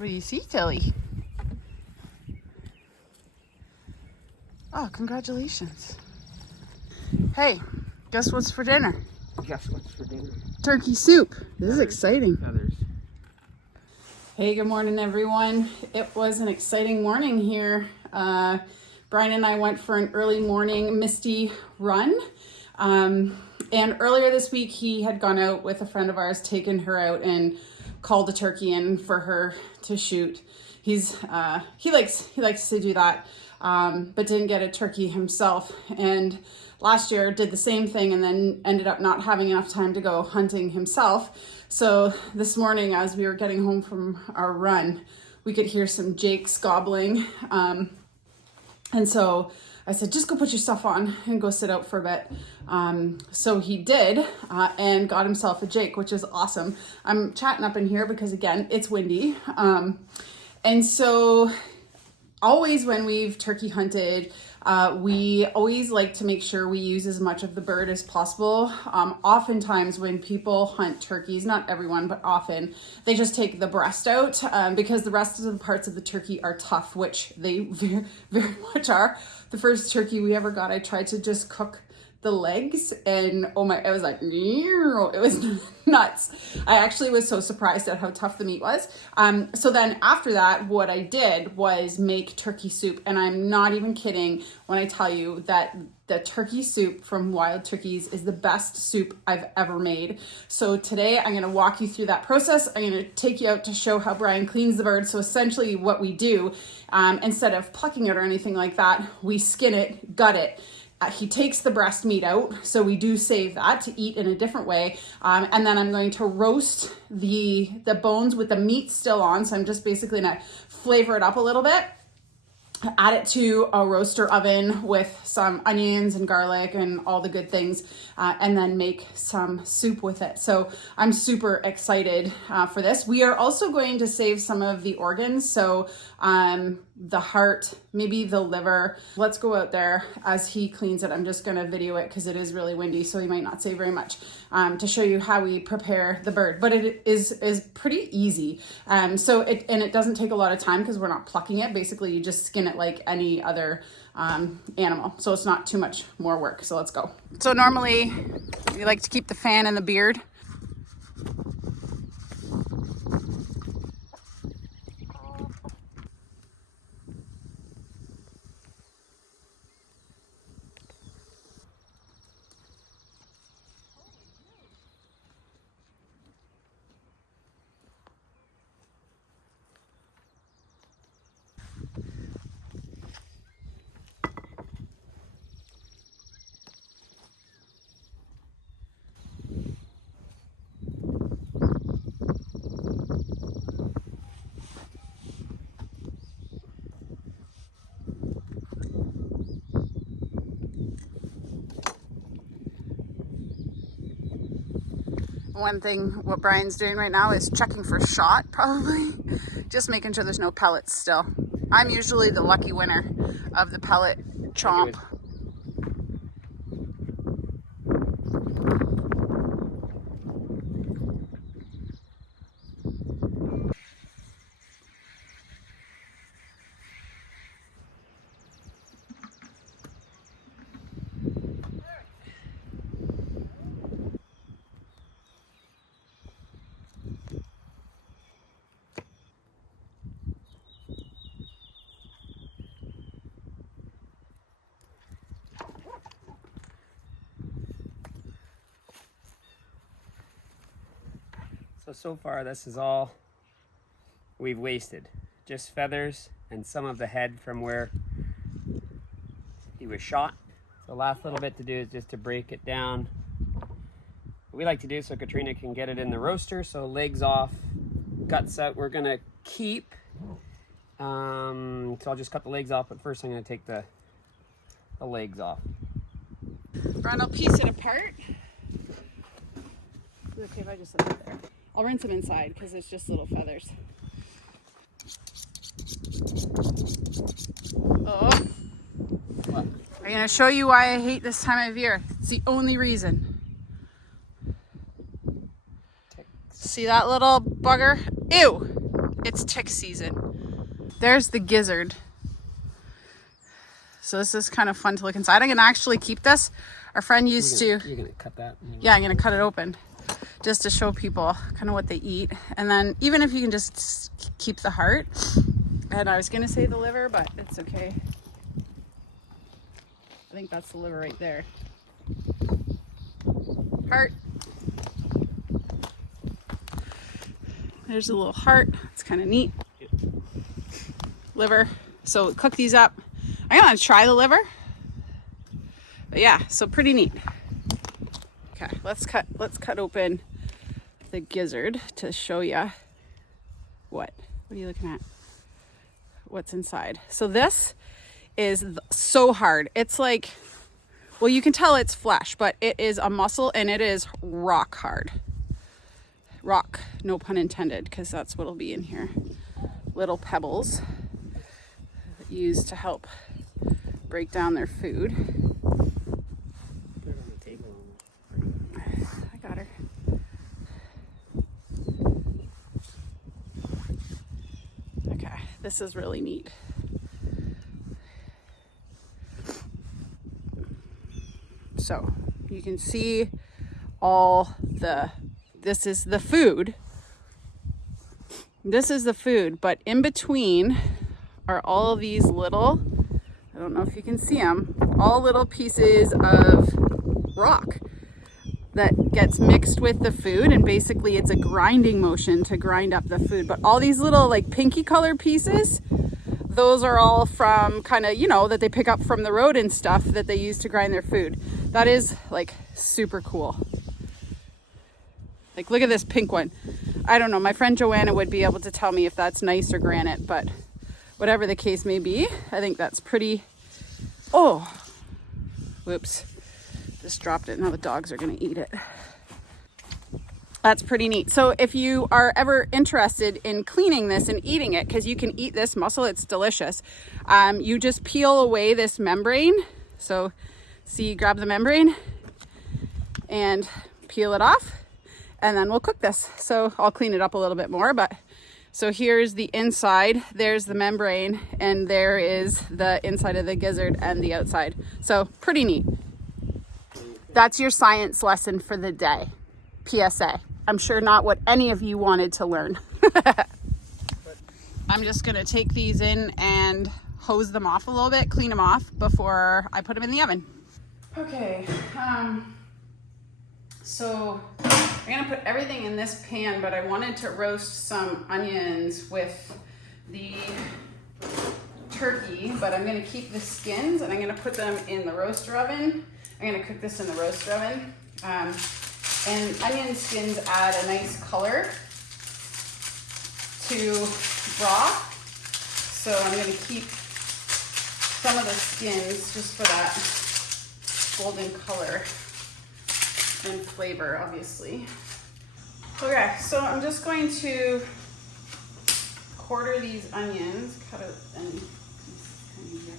What do you see, Tilly? Oh, congratulations. Hey, guess what's for dinner? Guess what's for dinner? Turkey soup. This is exciting. Feathers. Hey, good morning, everyone. It was an exciting morning here. Brian and I went for an early morning Misty run. And earlier this week, he had gone out with a friend of ours, taken her out and called a turkey in for her to shoot. He likes to do that, but didn't get a turkey himself. And last year did the same thing and then ended up not having enough time to go hunting himself. So this morning, as we were getting home from our run, we could hear some jakes gobbling. And so I said, just go put your stuff on and go sit out for a bit. So he did, and got himself a jake, which is awesome. I'm chatting up in here because, again, it's windy. And so always when we've turkey hunted, we always like to make sure we use as much of the bird as possible. Oftentimes when people hunt turkeys, not everyone, but often, they just take the breast out because the rest of the parts of the turkey are tough, which they very, very much are. The first turkey we ever got, I tried to just cook the legs and oh my, it was like, it was nuts. I actually was so surprised at how tough the meat was. So then after that, what I did was make turkey soup. And I'm not even kidding when I tell you that the turkey soup from Wild Turkeys is the best soup I've ever made. So today I'm gonna walk you through that process. I'm gonna take you out to show how Brian cleans the bird. So essentially what we do, instead of plucking it or anything like that, we skin it, gut it. He takes the breast meat out, so we do save that to eat in a different way. And then I'm going to roast the bones with the meat still on. So I'm just basically gonna flavor it up a little bit, add it to a roaster oven with some onions and garlic and all the good things, and then make some soup with it. So I'm super excited for this. We are also going to save some of the organs. So the heart, maybe the liver. Let's go out there as he cleans it. I'm just gonna video it because it is really windy, so he might not say very much, to show you how we prepare the bird. But it is pretty easy. So it doesn't take a lot of time because we're not plucking it. Basically, you just skin it like any other animal. So it's not too much more work. So let's go. So normally we like to keep the fan in the beard. One thing, what Brian's doing right now is checking for shot, probably. Just making sure there's no pellets still. I'm usually the lucky winner of the pellet chomp. So far this is all we've wasted. Just feathers and some of the head from where he was shot. The last little bit to do is just to break it down. What we like to do so Katrina can get it in the roaster. So legs off, guts out, we're gonna keep. So I'll just cut the legs off, but first I'm gonna take the legs off. Brian will piece it apart. Is it okay if I just let it there? I'll rinse them inside because it's just little feathers. Oh. What? I'm going to show you why I hate this time of year. It's the only reason. See that little bugger? Ew! it's tick season. There's the gizzard. So this is kind of fun to look inside. I'm gonna actually keep this. Our friend used You're gonna cut that? Yeah, I'm gonna cut it open just to show people kind of what they eat. And then even if you can just keep the heart. And I was gonna say the liver, but it's okay. I think that's the liver right there. Heart. There's a little heart. It's kind of neat. Liver. So cook these up. I'm gonna try the liver. But yeah, so pretty neat. Okay, let's cut open the gizzard to show you what are you looking at? What's inside. So this is so hard. It's like, well, you can tell it's flesh, but it is a muscle and it is rock hard. Rock, no pun intended, because that's what'll be in here. Little pebbles used to help break down their food. Put it on the table. I got her. Okay, this is really neat. So you can see this is the food. This is the food, but in between are all these little, I don't know if you can see them, all little pieces of rock that gets mixed with the food, and basically it's a grinding motion to grind up the food. But all these little like pinky colored pieces, those are all from kind of, that they pick up from the road and stuff that they use to grind their food. That is like super cool. Like, look at this pink one. I don't know, my friend Joanna would be able to tell me if that's gneiss or granite, but whatever the case may be, I think that's pretty. Oh, whoops, just dropped it. Now the dogs are gonna eat it. That's pretty neat. So if you are ever interested in cleaning this and eating it, because you can eat this muscle, it's delicious. You just peel away this membrane. So see, grab the membrane and peel it off, and then we'll cook this. So I'll clean it up a little bit more, but so here's the inside, there's the membrane, and there is the inside of the gizzard and the outside. So pretty neat. That's your science lesson for the day. PSA. I'm sure not what any of you wanted to learn. I'm just gonna take these in and hose them off a little bit, clean them off before I put them in the oven. Okay, so I'm gonna put everything in this pan, but I wanted to roast some onions with the turkey, but I'm gonna keep the skins and I'm gonna put them in the roaster oven. I'm gonna cook this in the roaster oven. And onion skins add a nice color to broth. So I'm gonna keep some of the skins just for that golden color and flavor, obviously. Okay, so I'm just going to quarter these onions, cut out any pieces.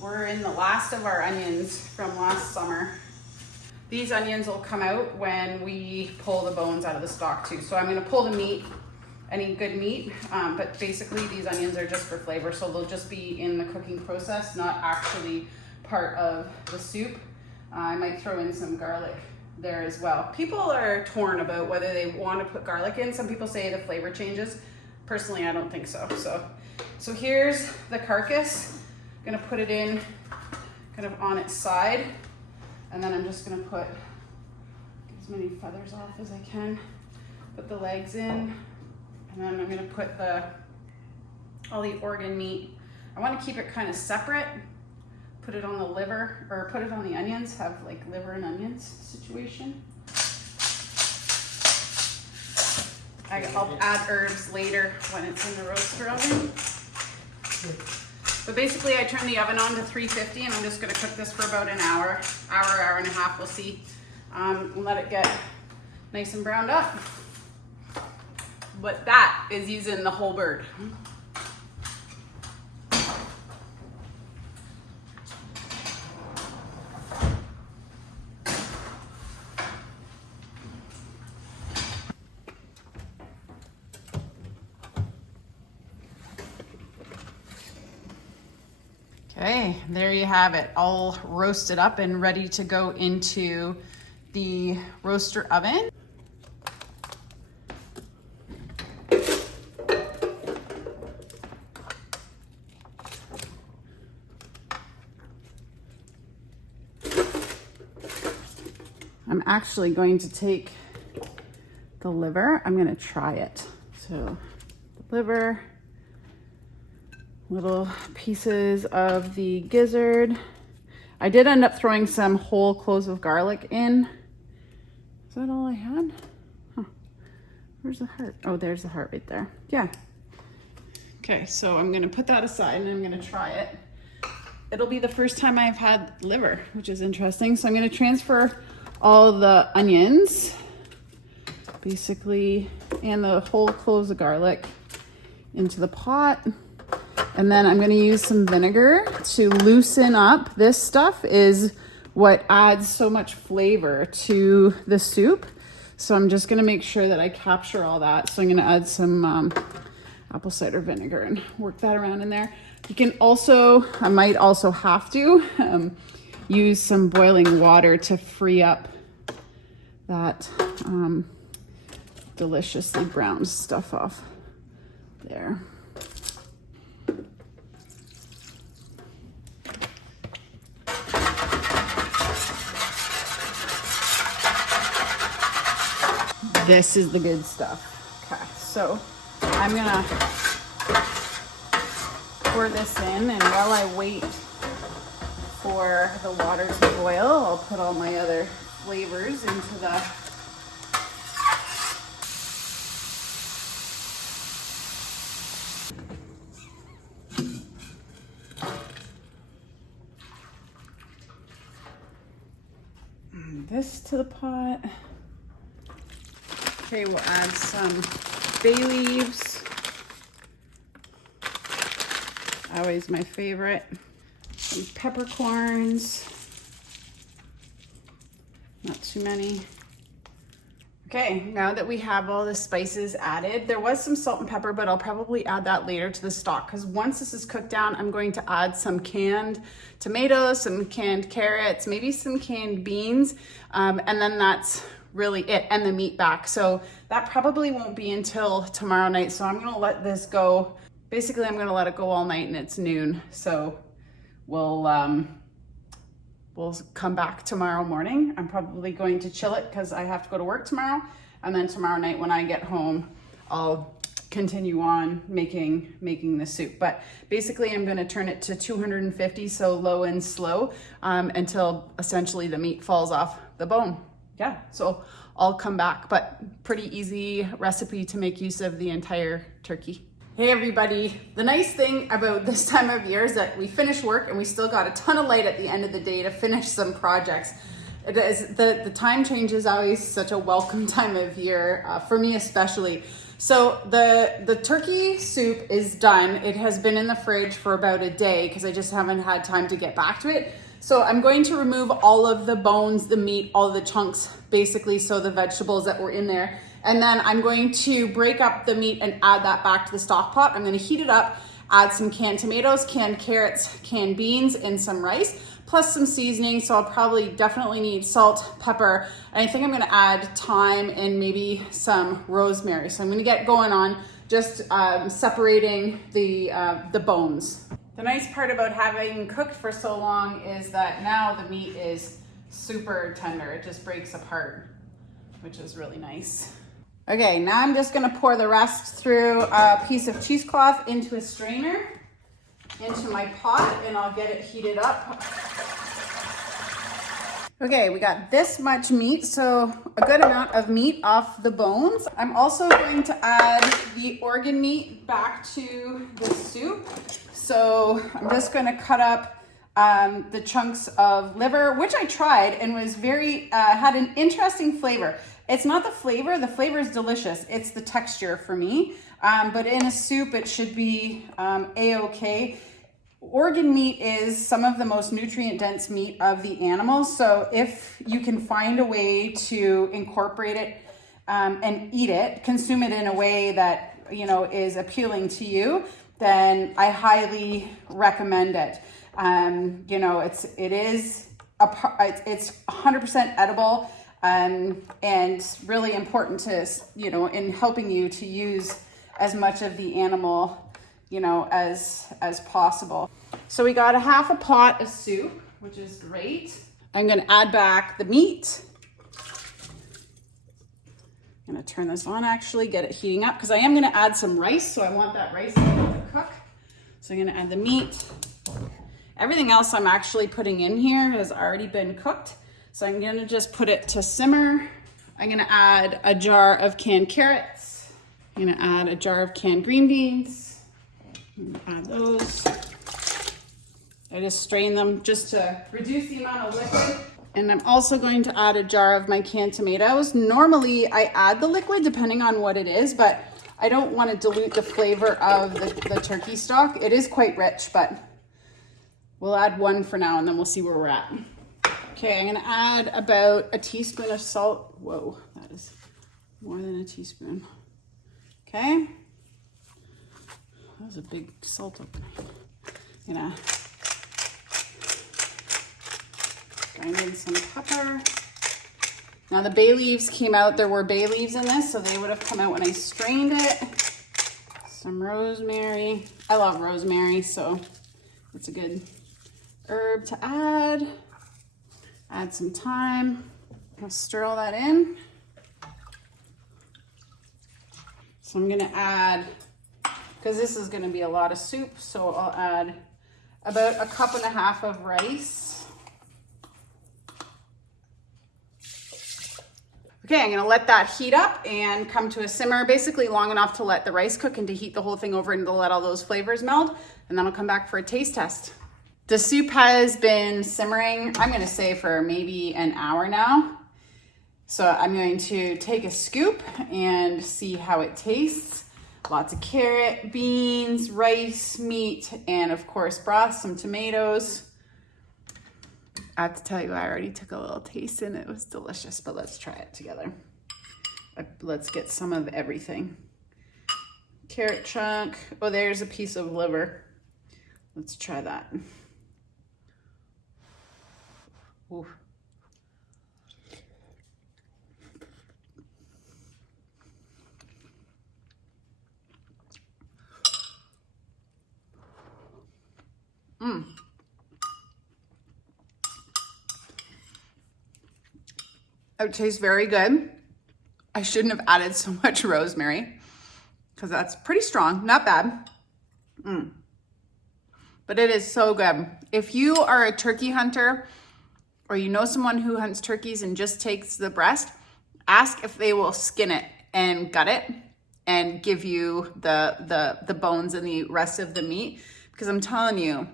We're in the last of our onions from last summer. These onions will come out when we pull the bones out of the stock too. So I'm gonna pull the meat, any good meat, but basically these onions are just for flavor, so they'll just be in the cooking process, not actually part of the soup. I might throw in some garlic there as well. People are torn about whether they want to put garlic in. Some people say the flavor changes. Personally, I don't think so. So here's the carcass. I'm gonna put it in kind of on its side. And then I'm just gonna put as many feathers off as I can. Put the legs in, and then I'm gonna put all the organ meat. I wanna keep it kind of separate. Put it on the liver, or put it on the onions, have like liver and onions situation. I'll add herbs later when it's in the roaster oven. But basically I turn the oven on to 350 and I'm just gonna cook this for about an hour and a half, we'll see. And let it get nice and browned up. But that is using the whole bird. Okay, there you have it, all roasted up and ready to go into the roaster oven. I'm actually going to take the liver. I'm going to try it. So the liver, little pieces of the gizzard. I did end up throwing some whole cloves of garlic in. Is that all I had? Huh. Where's the heart? Oh, there's the heart right there. Yeah. Okay, so I'm gonna put that aside and I'm gonna try it. It'll be the first time I've had liver, which is interesting. So I'm gonna transfer all the onions, basically, and the whole cloves of garlic into the pot. And then I'm going to use some vinegar to loosen up. This stuff is what adds so much flavor to the soup. So I'm just going to make sure that I capture all that. So I'm going to add some apple cider vinegar and work that around in there. You can also, I might also have to use some boiling water to free up that deliciously browned stuff off there. This is the good stuff. Okay, so I'm gonna pour this in, and while I wait for the water to boil, I'll put all my other flavors into the this to the pot. Okay, we'll add some bay leaves. Always my favorite. Some peppercorns. Not too many. Okay, now that we have all the spices added, there was some salt and pepper, but I'll probably add that later to the stock, because once this is cooked down, I'm going to add some canned tomatoes, some canned carrots, maybe some canned beans, and then that's really it, and the meat back. So that probably won't be until tomorrow night. So I'm gonna let this go. Basically, I'm gonna let it go all night, and it's noon. So we'll come back tomorrow morning. I'm probably going to chill it because I have to go to work tomorrow. And then tomorrow night when I get home, I'll continue on making the soup. But basically I'm gonna turn it to 250, so low and slow, until essentially the meat falls off the bone. Yeah, so I'll come back, but pretty easy recipe to make use of the entire turkey. Hey everybody, the nice thing about this time of year is that we finish work and we still got a ton of light at the end of the day to finish some projects. It is, the time change is always such a welcome time of year, for me especially. So the turkey soup is done. It has been in the fridge for about a day because I just haven't had time to get back to it. So I'm going to remove all of the bones, the meat, all the chunks, basically, so the vegetables that were in there. And then I'm going to break up the meat and add that back to the stock pot. I'm gonna heat it up, add some canned tomatoes, canned carrots, canned beans, and some rice, plus some seasoning. So I'll definitely need salt, pepper, and I think I'm gonna add thyme and maybe some rosemary. So I'm gonna get going on just separating the bones. The nice part about having cooked for so long is that now the meat is super tender. It just breaks apart, which is really nice. Okay, now I'm just gonna pour the rest through a piece of cheesecloth into a strainer, into my pot, and I'll get it heated up. Okay, we got this much meat, so a good amount of meat off the bones. I'm also going to add the organ meat back to the soup. So I'm just gonna cut up the chunks of liver, which I tried and was had an interesting flavor. It's not the flavor is delicious. It's the texture for me. But in a soup, it should be A-okay. Organ meat is some of the most nutrient dense meat of the animal. So if you can find a way to incorporate it and eat it, consume it in a way that, is appealing to you, then I highly recommend it. You know, it's 100% edible, and really important to, you know, in helping you to use as much of the animal, you know, as possible. So we got a half a pot of soup, which is great. I'm gonna add back the meat. I'm gonna turn this on, actually, get it heating up, because I am gonna add some rice, so I want that rice to cook. So I'm gonna add the meat. Everything else I'm actually putting in here has already been cooked. So I'm gonna just put it to simmer. I'm gonna add a jar of canned carrots. I'm gonna add a jar of canned green beans. I'm gonna add those. I just strain them just to reduce the amount of liquid. And I'm also going to add a jar of my canned tomatoes. Normally I add the liquid depending on what it is, but I don't want to dilute the flavor of the turkey stock. It is quite rich, but we'll add one for now and then we'll see where we're at. Okay, I'm gonna add about a teaspoon of salt. Whoa, that is more than a teaspoon. Okay. That was a big salt opening. I'm gonna grind in some pepper. Now the bay leaves came out, there were bay leaves in this, so they would have come out when I strained it. Some rosemary. I love rosemary, so it's a good herb to add. Add some thyme. I'll stir all that in. So I'm gonna add, because this is gonna be a lot of soup, so I'll add about 1.5 cups of rice. Okay, I'm gonna let that heat up and come to a simmer, basically long enough to let the rice cook and to heat the whole thing over and to let all those flavors meld, and then I'll come back for a taste test. The soup has been simmering, I'm gonna say, for maybe an hour now. So I'm going to take a scoop and see how it tastes. Lots of carrot, beans, rice, meat, and of course broth, some tomatoes. I have to tell you, I already took a little taste and it was delicious, but let's try it together. Let's get some of everything. Carrot chunk, oh, there's a piece of liver. Let's try that. Ooh. It tastes very good. I shouldn't have added so much rosemary because that's pretty strong, not bad. But it is so good. If you are a turkey hunter or you know someone who hunts turkeys and just takes the breast, ask if they will skin it and gut it and give you the bones and the rest of the meat, because I'm telling you,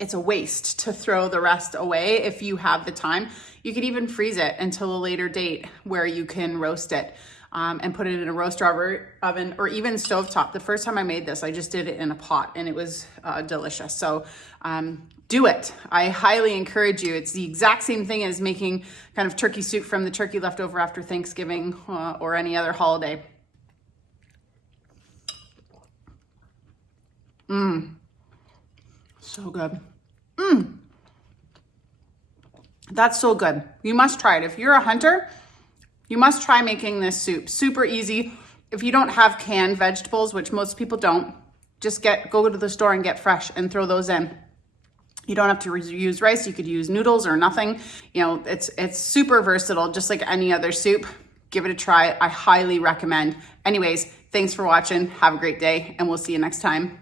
it's a waste to throw the rest away if you have the time. You could even freeze it until a later date where you can roast it and put it in a roaster oven or even stovetop. The first time I made this, I just did it in a pot and it was delicious. So do it. I highly encourage you. It's the exact same thing as making kind of turkey soup from the turkey left over after Thanksgiving or any other holiday. So good. That's so good. You must try it. If you're a hunter, you must try making this soup. Super easy. If you don't have canned vegetables, which most people don't, just go to the store and get fresh and throw those in. You don't have to use rice. You could use noodles or nothing. You know, it's super versatile, just like any other soup. Give it a try. I highly recommend. Anyways, thanks for watching. Have a great day, and we'll see you next time.